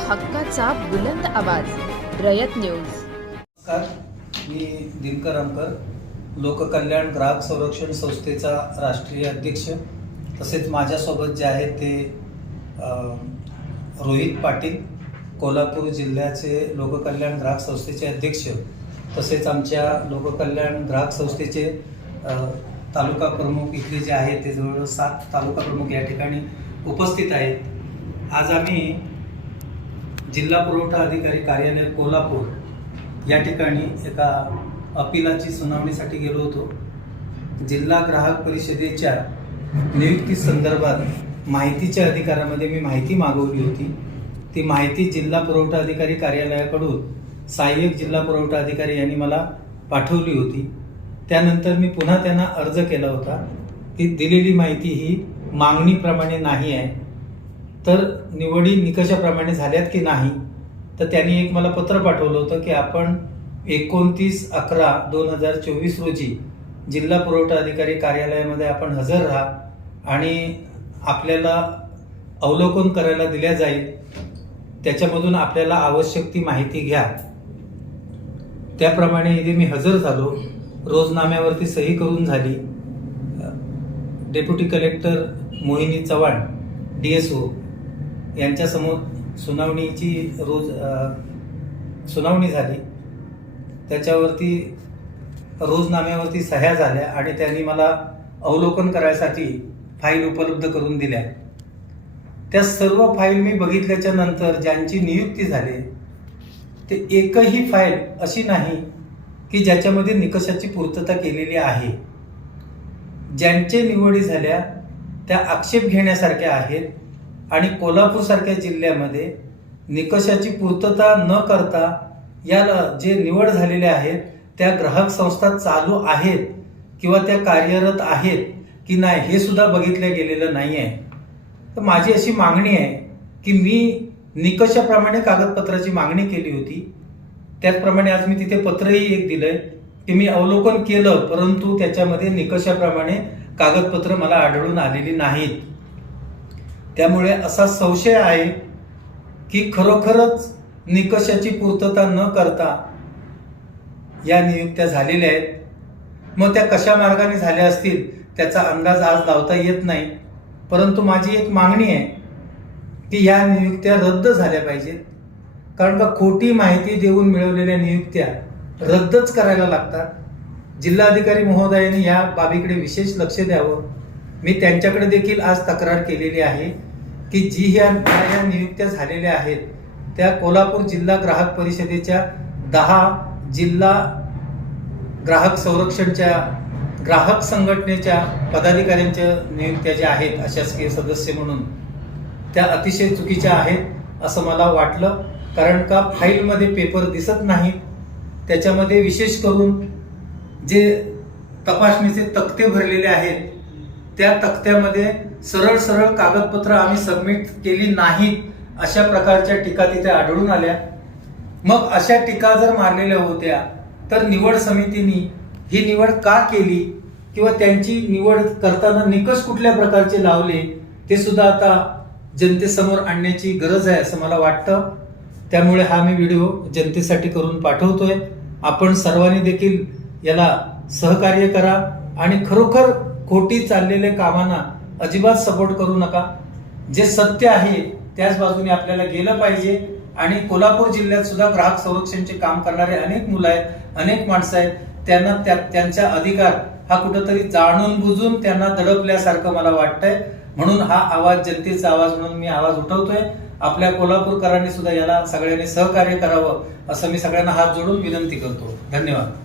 हक्काचा बुलंद आवाज. रयत न्यूज. नमस्कार. मी दिनकर आमकर लोककल्याण ग्राहक संरक्षण संस्थेचा राष्ट्रीय अध्यक्ष. तसेच माझ्यासोबत जे आहेत ते रोहित पाटील कोल्हापूर जिल्ह्याचे लोककल्याण ग्राहक संस्थेचे अध्यक्ष. तसेच आमच्या लोककल्याण ग्राहक संस्थेचे तालुका प्रमुख इथले जे आहेत ते जवळजवळ सात तालुका प्रमुख या ठिकाणी उपस्थित आहेत. आज आम्ही जिल्हा पुरवठा अधिकारी कार्यालय कोल्हापूर या ठिकाणी एका अपिलाची सुनावणीसाठी गेलो होतो. जिल्हा ग्राहक परिषदेच्या नियुक्ती संदर्भात माहितीच्या अधिकारामध्ये मी माहिती मागवली होती. ती माहिती जिल्हा पुरवठा अधिकारी कार्यालयाकडून सहाय्यक जिल्हा पुरवठा अधिकारी यांनी मला पाठवली होती. त्यानंतर मी पुन्हा त्यांना अर्ज केला होता की दिलेली माहिती ही मागणीप्रमाणे नाही आहे. तर निवडी निकषाप्रमाणे झाल्यात की नाही? तर त्यांनी एक मला पत्र पाठवलं होतं की आपण एकोणतीस अकरा दोन हजार चोवीस रोजी जिल्हा पुरवठा अधिकारी कार्यालयामध्ये आपण हजर राहा आणि आपल्याला अवलोकन करायला दिल्या जाईल. त्याच्यामधून आपल्याला आवश्यक ती माहिती घ्या. त्याप्रमाणे इथे मी हजर झालो. रोजनाम्यावरती सही करून झाली. Deputy collector Mohini Chavan D S O यांच्यासमोर सुनावणीची रोज सुनावणी झाली. त्याच्यावरती रोजनाम्यावरती सह्या झाल्या आणि त्यांनी मला अवलोकन करायसाठी फाईल उपलब्ध करून दिल्या. त्या सर्व फाईल मी बघितल्याच्या नंतर ज्यांची नियुक्ती झाली ते एकही फाईल अशी नाही की ज्याच्यामध्ये निकषाची पूर्तता केलेली आहे. ज्यांचे निवडी झाल्या त्या आक्षेप घेण्यासारख्या आहेत आणि कोल्हापूरसारख्या जिल्ह्यामध्ये निकषाची पूर्तता न करता या जे निवड झालेले आहेत त्या ग्राहक संस्था चालू आहेत किंवा त्या कार्यरत आहेत की नाही हे सुद्धा बघितलं गेलेलं नाही आहे तर माझी अशी मागणी आहे की मी निकषाप्रमाणे कागदपत्राची मागणी केली होती. त्याचप्रमाणे आज मी तिथे पत्रही एक दिलंय की मी अवलोकन केलं परंतु त्याच्यामध्ये निकषाप्रमाणे कागदपत्र मला आढळून आलेली नाहीत. त्यामुळे असा संशय आहे की खरोखरच निकषाची पूर्तता न करता या नियुक्त्या झालेल्या आहेत. मग त्या कशा मार्गाने झाल्या असतील त्याचा अंदाज आज लावता येत नाही. परंतु माझी एक मागणी आहे की या नियुक्त्या रद्द झाल्या पाहिजेत. कारण का खोटी माहिती देऊन मिळवलेल्या नियुक्त्या रद्दच करायला लागतात. जिल्हाधिकारी महोदयाने या बाबीकडे विशेष लक्ष द्यावं. मी त्यांच्याकडे देखील आज तक्रार केलेली आहे. की जी ह्या या नियुक्त्या झालेल्या आहेत त्या कोल्हापूर जिल्हा ग्राहक परिषदेच्या दहा जिल्हा ग्राहक संरक्षणच्या ग्राहक संघटनेच्या पदाधिकाऱ्यांच्या नियुक्त्या ज्या आहेत अशासकीय सदस्य म्हणून त्या अतिशय चुकीच्या आहेत असं मला वाटलं. कारण का फाईलमध्ये पेपर दिसत नाही. त्याच्यामध्ये विशेष करून जे तपासणीचे तक्ते भरलेले आहेत त्या तक्त्यामध्ये सरळ सरळ कागदपत्र आम्ही सबमिट केली नाहीत अशा प्रकारच्या टीका तिथे आढळून आल्या. मग अशा टीका जर मारलेल्या होत्या तर निवड समितीनी ही निवड का केली? किंवा त्यांची निवड करताना निकष कुठल्या प्रकारचे लावले? ते सुद्धा आता जनतेसमोर आणण्याची गरज आहे असं मला वाटतं. त्यामुळे हा मी व्हिडिओ जनतेसाठी करून पाठवतोय. आपण सर्वांनी देखील याला सहकार्य करा आणि खरोखर खोटी चाललेल्या कामांना अजिबात सपोर्ट करू नका. जे सत्य आहे त्याच बाजूने आपल्याला गेलं पाहिजे. आणि कोल्हापूर जिल्ह्यात सुद्धा ग्राहक संरक्षणचे काम करणारे अनेक मुलं आहेत अनेक माणसं आहेत. त्यांना त्या त्यांचा अधिकार हा कुठंतरी जाणून बुजून त्यांना दडपल्यासारखं मला वाटतंय. म्हणून हा आवाज जनतेचा आवाज म्हणून मी आवाज उठवतोय. आपल्या कोल्हापूरकरांनी सुद्धा याला सगळ्यांनी सहकार्य करावं असं मी सगळ्यांना हात जोडून विनंती करतो. धन्यवाद.